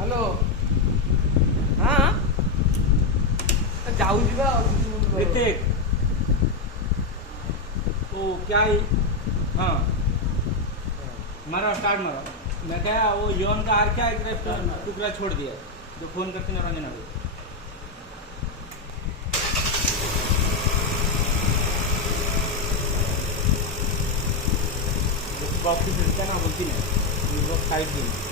हेलो हाँ जाऊ जी ऋतिक वो क्या ही हाँ मारा स्टार्ट मारा मैं क्या वो यौन का आर क्या एक टुकड़ा छोड़ दिया जो फोन करते हैं रंजना को बॉक्स से ना बोलती ना वो साइड दी